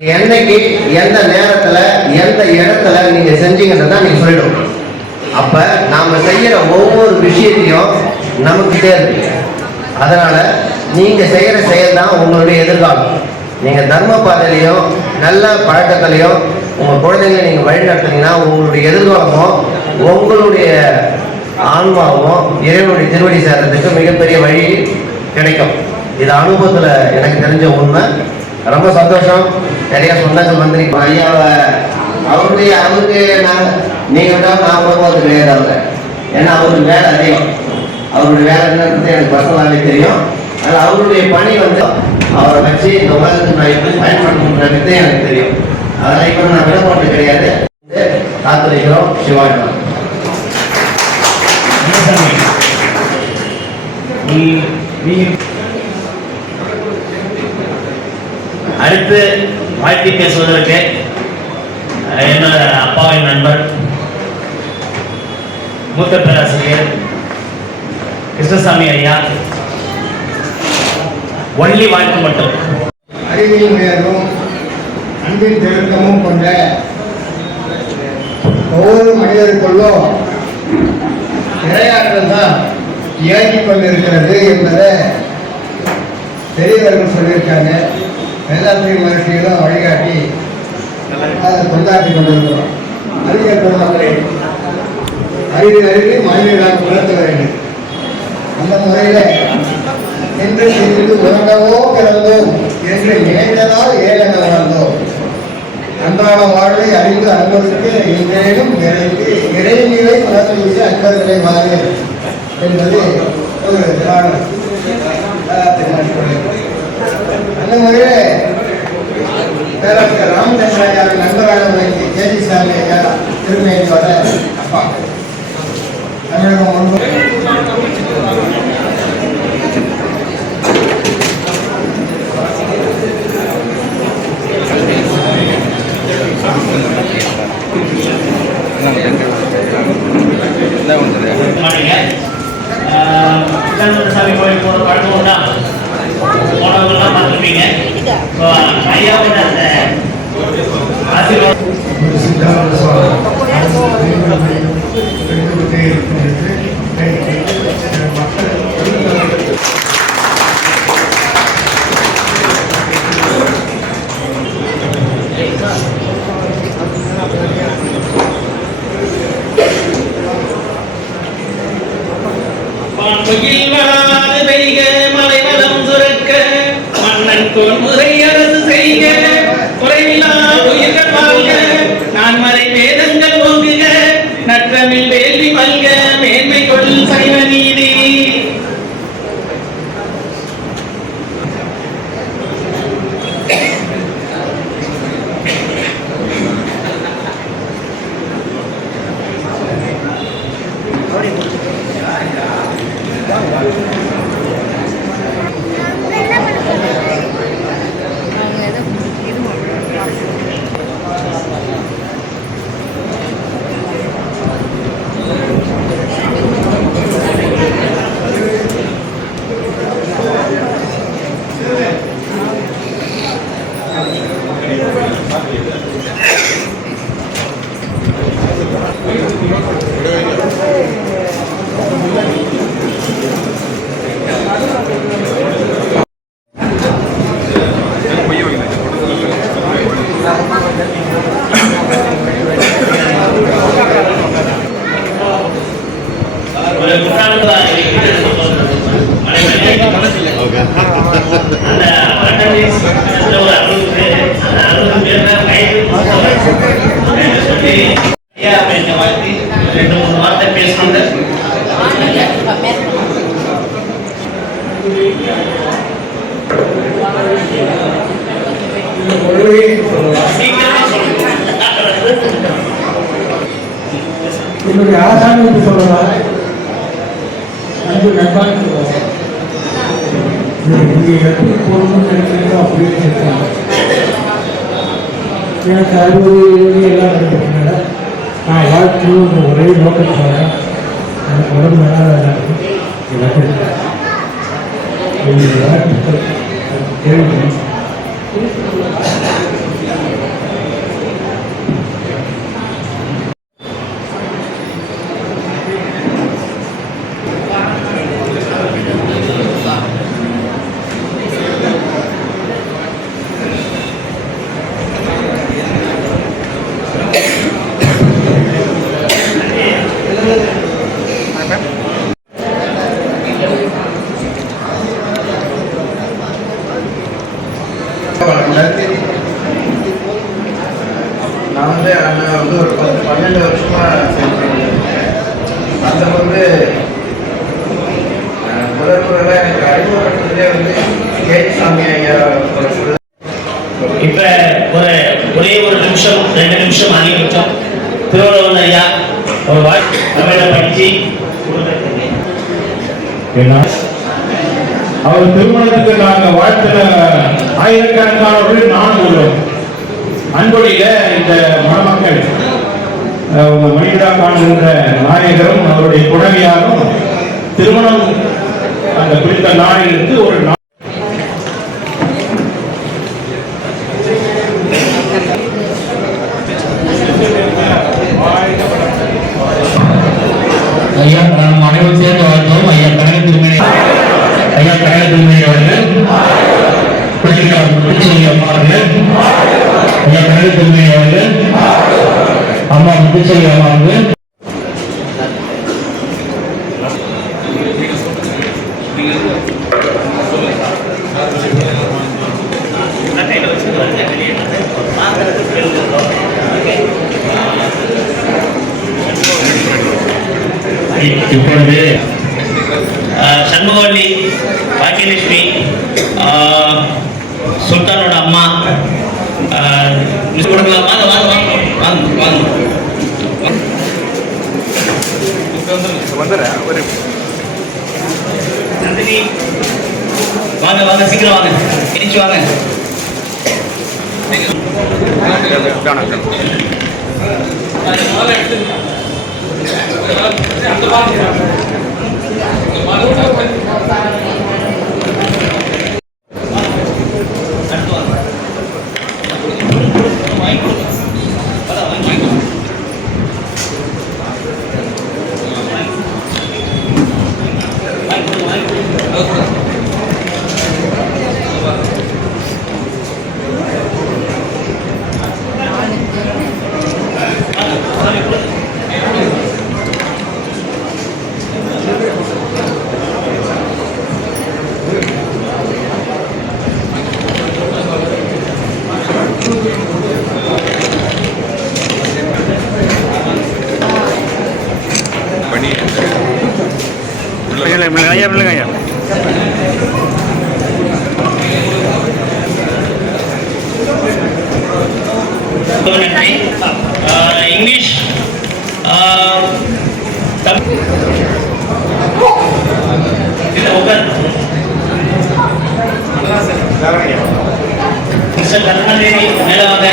என்னைக்கு எந்த நேரத்துல எந்த இடத்துல நீங்க செஞ்சீங்கன்னு தான் நீங்க சொல்லிடுவோம். அப்ப நாம செய்யற ஒவ்வொரு விஷயத்தையும் நமக்கிட்டே இருக்கு. அதனால நீங்க செய்யற செயல் தான் உங்களுடைய எதிர்காலம். நீங்க தர்ம பாதையிலையும் நல்ல பழக்கத்திலையும் உங்க குழந்தைங்களை நீங்க வழி நடத்துனீங்கன்னா உங்களுடைய எதிர்காலமும் உங்களுடைய ஆன்மாவும் இறைவனுடைய திருவடி சேர்றதுக்கு மிகப்பெரிய வழி கிடைக்கும். இது அனுபவத்துல எனக்கு தெரிஞ்ச உண்மை. ரொம்ப சந்தோஷம். நிறைய சொந்தங்கள் வந்து ஐயாவை அவருக்கு நீங்க நான் போது கிடையாது அவங்க. ஏன்னா அவருக்கு வேலை அதிகம். அவருடைய வேலை என்னன்றது எனக்கு பர்சனலாகவே தெரியும். அதனால் அவருடைய பணி வந்து அவரை வச்சு இந்த உலகத்துக்கு நான் எப்படி பயன்படுத்தணுன்றது எனக்கு தெரியும். அதனால் இப்போ நான் விடமாட்டு கிடையாது. காத்திருக்கிறோம். சிவாஜி அடுத்து வாழ்த்தி பேசுவதற்கு என்னோட அப்பாவின் நண்பர் மூத்த பேராசிரியர் கிருஷ்ணசாமி ஐயா. ஒன்லி வாழ்த்து மட்டும். அறிவியல் உயர்வும் அன்பின் திருத்தமும் கொண்ட ஒவ்வொரு மனிதருக்குள்ளும் இறையாற்றல் தான் இயங்கிக் கொண்டிருக்கிறது என்பதை பெரியவர்கள் சொல்லியிருக்காங்க. வேதாத்திரி மகிழ்ச்சிகளும் வழிகாட்டி அதை கொண்டாடி கொண்டிருக்கிறோம். அறிவியல் பெருமக்களே, அறிவு மனிதர்களாக உணர்த்த வேண்டும். அந்த முறையில் என்று செய்து உறங்கவோ பிறந்தோம் என்று நினைத்ததால் ஏழென வாழ்ந்தோம். அன்றாட வாழ்வை அறிந்து அனுபவித்து இன்றேனும் நிறைந்து இறைநிலை உணர்ந்து அன்பர்களை மாறு என்பது ஒரு பாடல். அந்த முறையில் பேராசிரியர் ராமச்சந்திராயாவின் நண்பராக விளங்கி ஜெயதிசாமி ஐயா திருமேனியோட அப்பா தமிழகம் முன்பு சாமி கோயில் போகிற பழக்கம் உண்டா? போனவங்கெல்லாம் பார்த்துருப்பீங்க. ஐயாவோட அந்த ஆசீர்வாதம் முறை அரசு செய்க, குறைவில்லா உயிர்கள் வாழ்க, நான்மறை வேதங்கள் ஓங்குக, நற்றமிழ் வேள்வி மல்க, மேன்மை கொள் சைவ நீதி. என்னுடைய ஆசாமிக்கு சொல்லலாம், நீங்க எப்படி போகணும்னு நினைக்கிறீங்களோ அப்படியே இருக்காங்க. எனக்கு 60 எல்லாம் நடக்கிறதுனால நான் வாழ்க்கையும் ஒரே நோக்கத்தோட எனக்கு உடம்பு நல்லா எல்லாத்தையும் வாழ்த்துக்கள் கேள்வி. இப்ப ஒரே ஒரு நிமிஷம் 2 நிமிஷம் அதிகபட்சம் திருவள்ளுவர் ஐயா ஒரு வாழ்க்கை தமிழை படிச்சு அவர் திருமணத்துக்கு நாங்கள் வாழ்த்துல ஆயிரக்கணக்கானவர்கள் நான் உள்ளோம். அன்பொழியில இந்த மணமக்கள் மணிடா காண்கின்ற நாயகரும் அவருடைய புடவையாரும் திருமணம் அந்த குறித்த நாளிலிருந்து ஒரு ஐயா நாம் அனைவரும் சேர்ந்து வாழ்த்தோம். ஐயா கனக திருமணி அவர்கள் அவர்கள் ஐயா கனக திருமணி அவர்கள் அம்மா முத்துச்செல்வி அம்மா அவர்கள் இப்பொழுது சண்முகவல்லி பாக்கியலட்சுமி சுல்தானோட அம்மா கொடுக்கலாம். வாங்க வாங்க வாங்க வாங்க வாங்க நந்தினி வாங்க வாங்க சீக்கிரம் வாங்க எரிச்சு வாங்க. இங்கிலீஷ் மிஸ்டர் கருணாநிதி மேல வாங்க.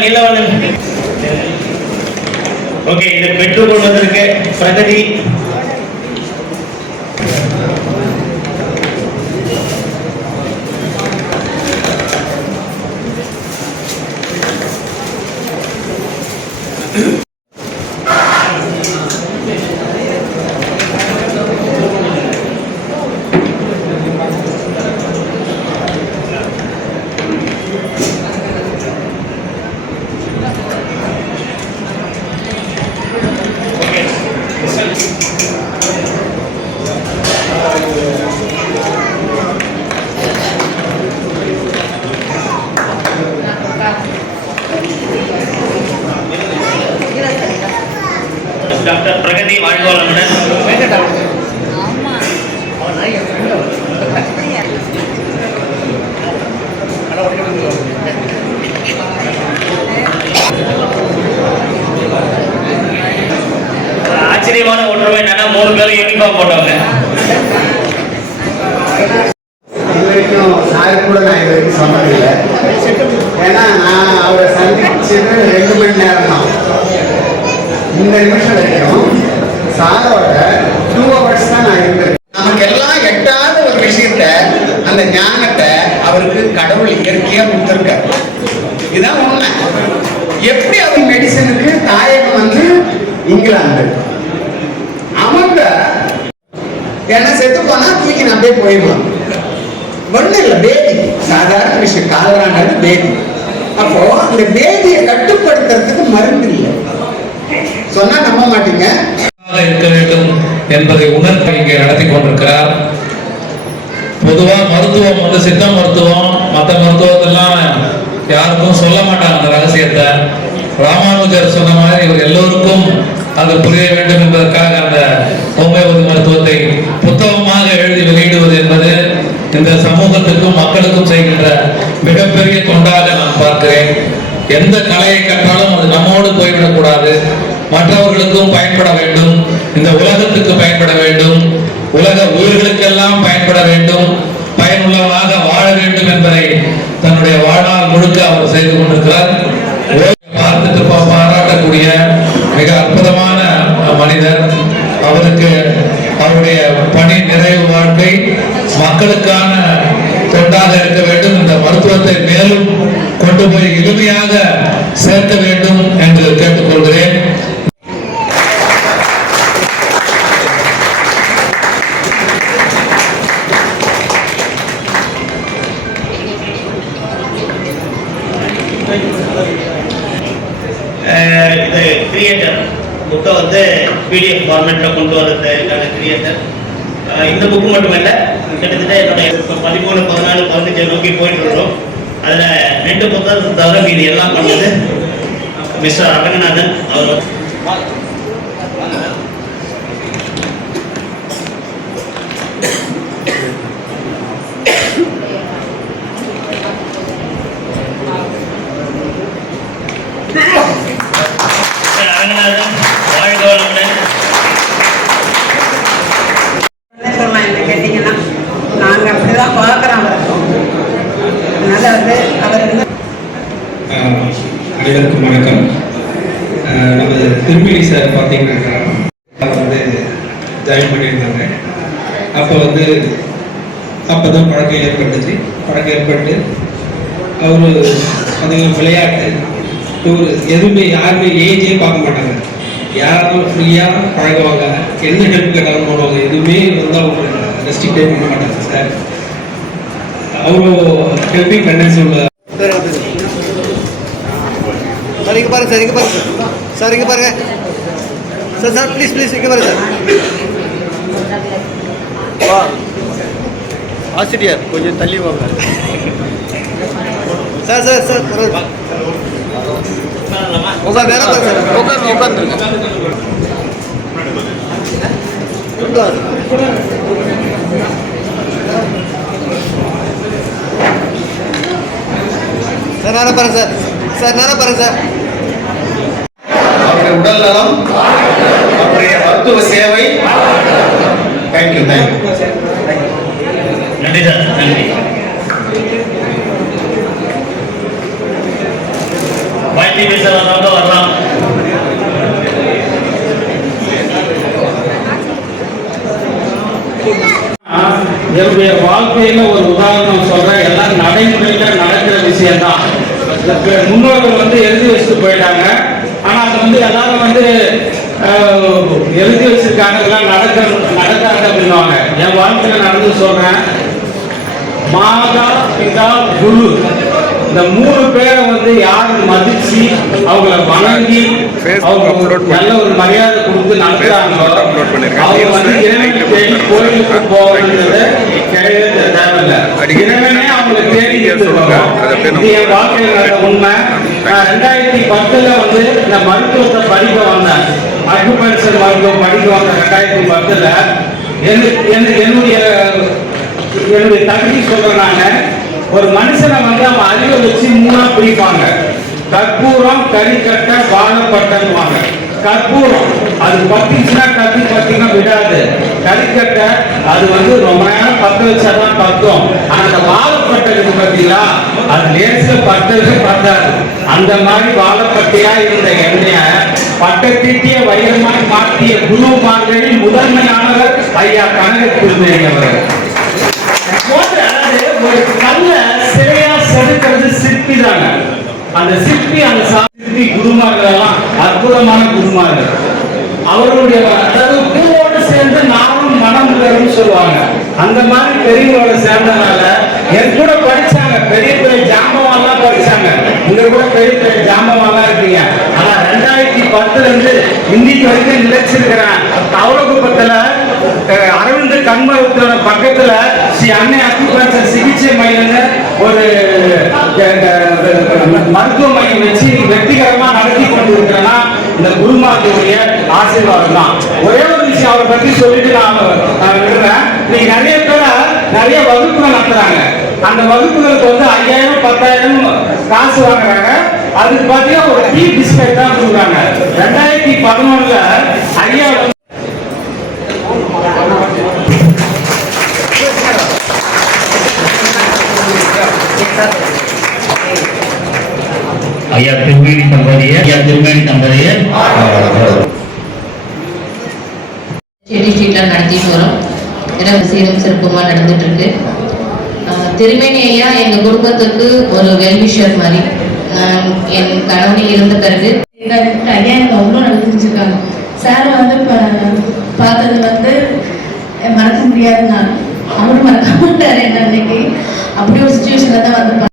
நீலவண்ணன் ஓகே, இதை பெற்றுக் கொள்வதற்கு பிரகதி டாக்டர் பிரகதி வாழ்வாளமுடன் ஆச்சரியமான ஒற்றுமை என்னன்னா 3 பேரும் யூனிஃபார்ம் போட்டவங்க. இது வரைக்கும் சார் கூட நான் இது வரைக்கும் சொன்னதில்லை. ஏன்னா நான் அவரை சந்திச்சது 2 மணி நேரம் தான். இந்த நிமிஷம் வரைக்கும் சாரோட 2 hours தான் நான் இருந்தேன். நமக்கு எல்லாம் எட்டாத ஒரு விஷயத்த, அந்த ஞானத்தை அவருக்கு கடவுள் இயற்கையா கொடுத்துருக்காரு. இதுதான் உண்மை. எப்படி அவர் மெடிசனுக்கு தாயகம் வந்து இங்கிலாந்து, அவங்க என்ன செத்து போனா தூக்கி நான் அப்படியே போயிடலாம். ஒண்ணு இல்லை, பேதி சாதாரண விஷயம். காலரானது பேதி. அப்போ அந்த பேதியை கட்டுப்படுத்துறதுக்கு மருந்து இல்லை. சொன்னா நம்ப மாட்டீங்க. இருக்க வேண்டும் என்பதை உணர்த்தி இங்கே நடத்தி கொண்டிருக்கிறார். பொதுவா மருத்துவம் வந்து சித்த மருத்துவம், மற்ற மருத்துவத்தெல்லாம் யாருக்கும் சொல்ல மாட்டாங்க அந்த ரகசியத்தை. ராமானுஜர் சொன்ன மாதிரி இவர் எல்லோருக்கும் அது புரிய வேண்டும் என்பதற்காக அந்த ஹோமியோபதி மருத்துவத்தை புத்தகமாக எழுதி வெளியிடுவது என்பது இந்த சமூகத்துக்கும் மக்களுக்கும் செய்கின்ற மிகப்பெரிய தொண்டாக நான் பார்க்கிறேன். எந்த கலையை கற்றாலும் அது நம்மோடு போய்விடக்கூடாது, மற்றவர்களுக்கும் பயன்பட வேண்டும், இந்த உலகத்துக்கு பயன்பட வேண்டும், உலக உயிர்களுக்கெல்லாம் பயன்பட வேண்டும், பயனுள்ளவனாக வாழ வேண்டும் என்பதை தன்னுடைய வாழ்நாள் முழுக்க அவர் செய்து கொண்டிருக்கிறார். பார்த்துட்டு பாராட்டக்கூடிய மிக அற்புதமான மனிதர். அவருக்கு அவருடைய பணி நிறைவு வாழ்க்கை மக்களுக்கான தொண்டாக இருக்க வேண்டும். இந்த மருத்துவத்தை மேலும் கொண்டு போய் எளிமையாக சேர்க்க வேண்டும் என்று கேட்டுக்கொள்கிறேன். இது கிரியேட்டர் புக்கை வந்து பிடிஎஃப் ஃபார்மேட்டில் கொண்டு வரதுக்கான கிரியேட்டர். இந்த புக்கு மட்டும் இல்லை, கிட்டத்தட்ட என்னுடைய 13, 14, 15 நோக்கி போயிட்டு இருக்கோம். அதில் 2 புத்தகத்தை தவிர மீது எல்லாம் பண்ணது மிஸ்டர் அரங்கநாதன் அவர். அரங்கநாதன் வாழ்க வளமுடன். என்ன கேட்டீங்கன்னா நாங்கள் அப்படிதான் பார்க்குறோம். அதனால வந்து அவர் வந்து அனைவருக்கும் வணக்கம். நம்ம திருமிழி சார் பார்த்தீங்கன்னா வந்து ஜாயின் பண்ணியிருந்தாங்க. அப்போ வந்து அப்போ தான் பழக்கம் ஏற்பட்டுச்சு. பழக்கம் ஏற்பட்டு அவர் பார்த்தீங்கன்னா விளையாட்டு ஒரு எதுவுமே யாருமே ஏஜே பார்க்க மாட்டாங்க. யாராலும் ஃப்ரீயாக பழகுவாங்க, என்ன ஹெல்ப் கேட்டாலும் போடுவாங்க. எதுவுமே வந்து அவங்க ரெஸ்ட்ரிக்டே பண்ண மாட்டாங்க சார். அவ்வளோ ஹெல்பிங் டெண்டன்சி உள்ள சார். இங்கே பாருங்க சார், இங்கே பாருங்க சார், இங்கே பாருங்க சார். சார் ப்ளீஸ் ப்ளீஸ் இங்கே பாருங்க சார். வா ஆசிரியர் கொஞ்சம் தள்ளி வாங்க சார். சார் சார் உட்கார் நேரம் பாருங்க சார். உட்காந்துருங்க சார். நேரம் பாருங்க சார். சார் நேரம் பாருங்க சார். அவருடைய உடல் நலம், அவருடைய மருத்துவ சேவை. Thank you thank you. நன்றி சார், நன்றி. வாழ்த்தி பேச வர்றவங்க வரலாம். என்னுடைய வாழ்க்கையில ஒரு உதாரணம் சொல்றேன். எல்லாம் நடைமுறையில நடக்கிற விஷயம்தான். முன்னோர்கள் வந்து எழுதி வச்சுட்டு போயிட்டாங்க. ஆனா அது வந்து எல்லாரும் வந்து எழுதி வச்சிருக்காங்க, எல்லாம் நடக்காது அப்படின்னுவாங்க. என் வாழ்க்கையில நடந்து சொல்றேன். மாதா, பிதா, குரு, இந்த 3 பேரை வந்து யாரு மதிச்சு அவங்கள வணங்கி அவங்க நல்ல ஒரு மரியாதை கொடுத்து நடத்துறாங்களோ அவங்க வந்து இறைவனை தேடி கோயிலுக்கு போகணுன்றது தேவையில்லை. இறைவனே அவங்களை தேடி எடுத்துருவாங்க. இது என் வாழ்க்கையில் நடந்த உண்மை. 2010 வந்து இந்த மருத்துவத்தை படிக்க வந்தேன். அக்குபஞ்சர் மருத்துவம் படிக்க வந்தேன் 2010. என்னுடைய தகுதி சொல்றேன். ஒரு மனுஷனை வந்து அவன் அறிவை வச்சு 3ஆ பிரிப்பாங்க. கற்பூரம், கரிக்கட்ட, வாழைப்பட்டன்னுவாங்க. கற்பூரம் அது பத்திச்சுன்னா பத்தினா விடாது. கரிக்கட்டை அது வந்து ரொம்ப நேரம் பத்த வச்சாதான் பத்தும். ஆனா அந்த வாழைப்பட்டை பார்த்தீங்களா, அது லேசில பத்தவே பத்தாது. அந்த மாதிரி வாழைப்பட்டையா இருந்த எண்ணெய பட்டத்திட்டிய வைரமாய் மாற்றிய குருமார்களில் முதன்மையானவர் ஐயா கனகத்திருந்தேன் அவர். ஒரு கல்ல சிலையா செதுக்கிறது சிற்பி தாங்க. அந்த சிற்பி, அந்த சிற்பி குருமார்கள் எல்லாம் அற்புதமான குருமார்கள். அவருடைய அதாவது பூவோடு சேர்ந்து நானும் மனம் பெறும் சொல்லுவாங்க. அந்த மாதிரி பெரியவங்களோட சேர்ந்தனால என் கூட படிச்சாங்க. பெரிய பெரிய ஜாம்பவான்லாம் படிச்சாங்க. உங்க கூட பெரிய பெரிய ஜாம்பவான்லாம் இருக்கீங்க. ஆனா 2010 இருந்து இன்னைக்கு வரைக்கும் நிலைச்சிருக்கிறேன். தவளகுப்பத்துல அரவிந்த் கண் மருத்துவ பக்கத்துல ஸ்ரீ அன்னை அக்குபஞ்சர் சிகிச்சை மையம் ஒரு மருத்துவ மையம் வச்சு வெற்றிகரமா நடத்தி அதோடைய ஆசீர்வாதம் தான். ஒரே ஒரு விஷயம் அவரை பற்றி சொல்லிட்டு நான் விடுறேன். இன்னைக்கு நிறைய பேர் நிறைய வகுப்புகள் நடத்துறாங்க. அந்த வகுப்புகளுக்கு வந்து 5000 10,000 காசு வாங்குறாங்க. அதுக்கு பார்த்தீங்கன்னா ஒரு டீ பிஸ்கட் தான் கொடுக்குறாங்க. 2011 ஐயா ஐயா திருமேனி தம்பதியர் செடி ஸ்ட்ரீட்ல நடத்திட்டு வரோம். இடம் சீரும் சிறப்புமா நடந்துட்டு இருக்கு. திருமேனி ஐயா எங்க குடும்பத்துக்கு ஒரு வெல்விஷர் மாதிரி. என் கணவனை இருந்த பிறகு ஐயா எனக்கு அவ்வளோ நல்லா செஞ்சுருக்காங்க. சார் வந்து பார்த்தது வந்து மறக்க முடியாது. நான் அவரும் மறக்க மாட்டார் என்ன அன்னைக்கு. அப்படி ஒரு சுச்சுவேஷன்ல தான் வந்து